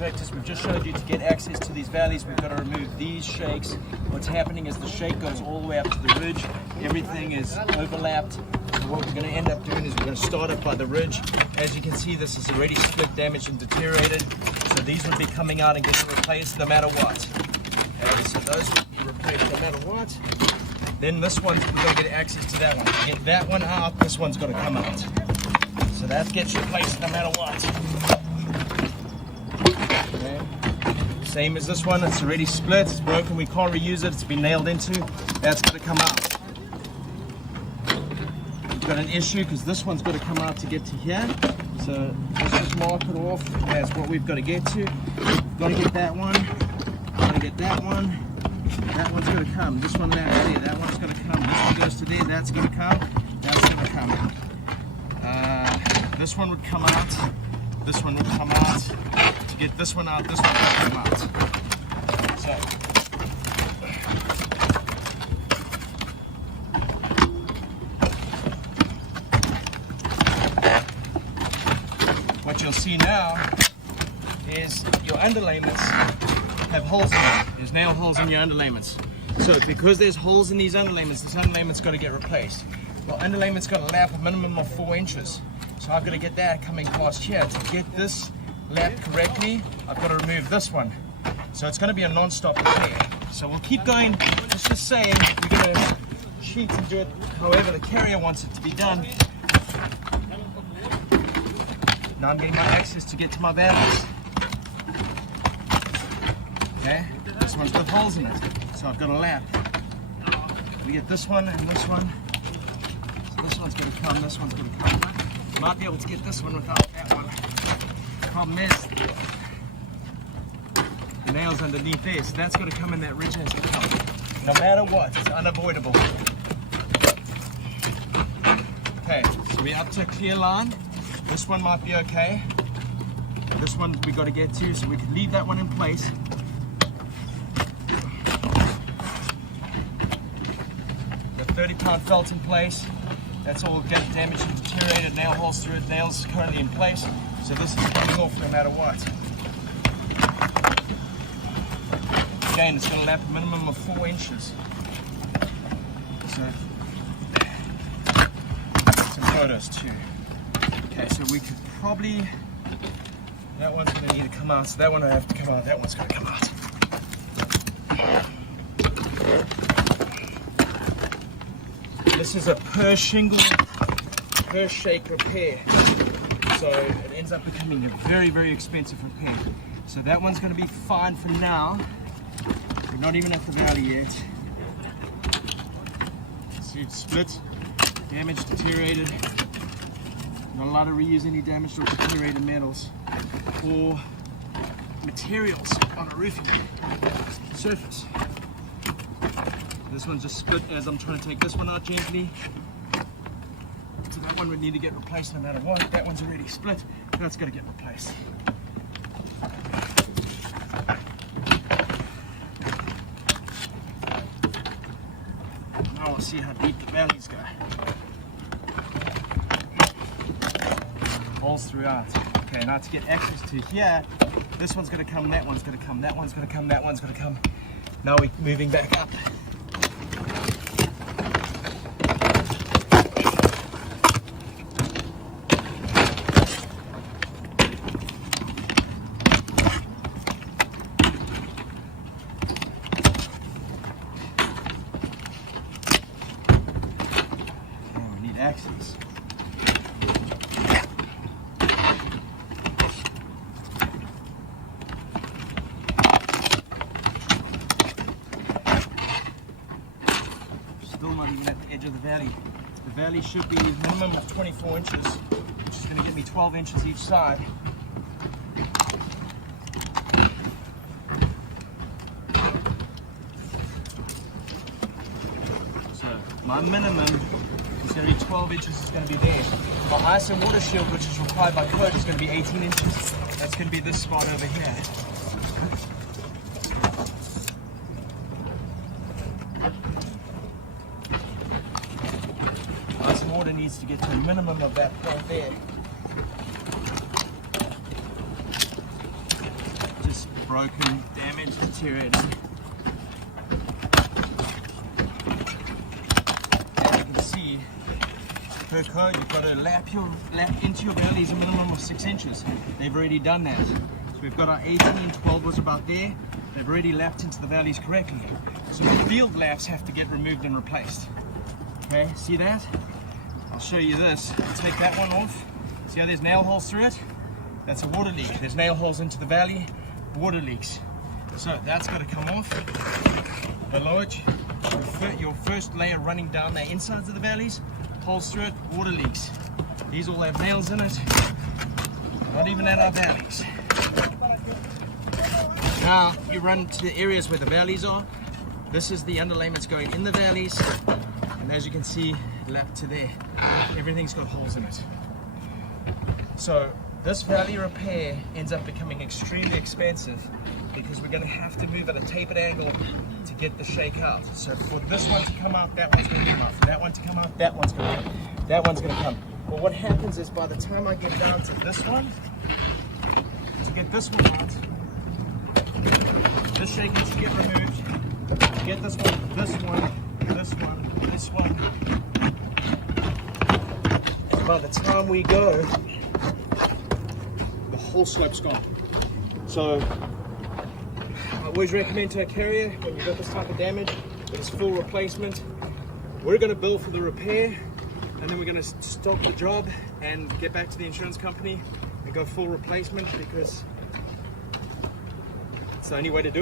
contractors, we've just showed you to get access to these valleys, we've got to remove these shakes. What's happening is the shake goes all the way up to the ridge. Everything is overlapped. So what we're going to end up doing is we're going to start up by the ridge. As you can see, this is already split, damaged, and deteriorated. So these would be coming out and getting replaced no matter what. Okay, so those would be replaced no matter what. Then this one, we're going to get access to that one. To get that one out, this one's got to come out. So that gets replaced no matter what. Okay. Same as this one, it's already split, it's broken, we can't reuse it, it's been nailed into. That's got to come out. We've got an issue because this one's got to come out to get to here. So let's just mark it off as what we've got to get to. We've got to get that one, got to get that one. That one's going to come. This one lands there. That one's going to come. This one goes to there. That's going to come. That's going to come. This one would come out. This one would come out. To get this one out, this one would come out. So. What you'll see now is your underlayments have holes in it. There's now holes in your underlayments. So because there's holes in these underlayments, this underlayment's got to get replaced. Well, underlayment's got a lap a minimum of 4 inches. So I've got to get that coming past here. To get this lapped correctly, I've got to remove this one. So it's going to be a non-stop repair. So we'll keep going. Let's just say we're going to cheat and do it however the carrier wants it to be done. Now I'm getting my access to get to my valleys. Okay, this one's got holes in it, so I've got a lap. We get this one and this one. So this one's going to come, this one's going to come. Might be able to get this one without that one. Problem is, the nail's underneath there, so that's got to come in, that ridge has to come. No matter what, it's unavoidable. Okay, so we're up to a clear line. This one might be okay. This one we got to get to, so we can leave that one in place. The 30-pound felt in place. That's all damaged and deteriorated. Nail holes through it. Nails currently in place. So this is coming off no matter what. Again, it's going to lap a minimum of 4 inches. So some photos too. Okay, so we could probably, that one's going to need to come out, so that one will have to come out, that one's going to come out. This is a per shingle, per shake repair, so it ends up becoming a very, very expensive repair. So that one's going to be fine for now. We're not even at the valley yet. See, it's split, damaged, deteriorated. Not allowed to reuse any damaged or deteriorated metals or materials on a roofing surface. This one's just split as I'm trying to take this one out gently. So that one would need to get replaced no matter what. That one's already split. That's got to get replaced. Now we'll see how deep the valleys go. Holes throughout. Okay, now to get access to here, this one's going to come, that one's going to come, that one's going to come, that one's going to come. Now we're moving back up. Okay, we need access. Still not even at the edge of the valley. The valley should be a minimum of 24 inches, which is going to give me 12 inches each side. So my minimum is going to be 12 inches is going to be there. My ice and water shield, which is required by code, is going to be 18 inches. That's going to be this spot over here. Water needs to get to a minimum of that point there. broken, damaged, deteriorated. As you can see, per code, you've got to lap into your valleys a minimum of 6 inches. They've already done that. So we've got our 18, 12 was about there. They've already lapped into the valleys correctly. So the field laps have to get removed and replaced. Okay, see that? I'll show you this. I'll take that one off. See how there's nail holes through it? That's a water leak. There's nail holes into the valley, water leaks. So that's got to come off. Below it, your first layer running down the insides of the valleys, holes through it, water leaks. These all have nails in it. Not even at our valleys. Now you run to the areas where the valleys are. This is the underlayments going in the valleys, and as you can see, lap to there. Everything's got holes in it. So this valley repair ends up becoming extremely expensive because we're going to have to move at a tapered angle to get the shake out. So for this one to come out, that one's going to come out. For that one to come out, that one's going to come. That one's going to come. But what happens is by the time I get down to this one, to get this one out, this shake needs to get removed. To get this one, this one, this one, this one. And by the time we go, the whole slope's gone. So I always recommend to a carrier when you've got this type of damage, that it's full replacement. We're going to bill for the repair, and then we're going to stop the job and get back to the insurance company and go full replacement because it's the only way to do it.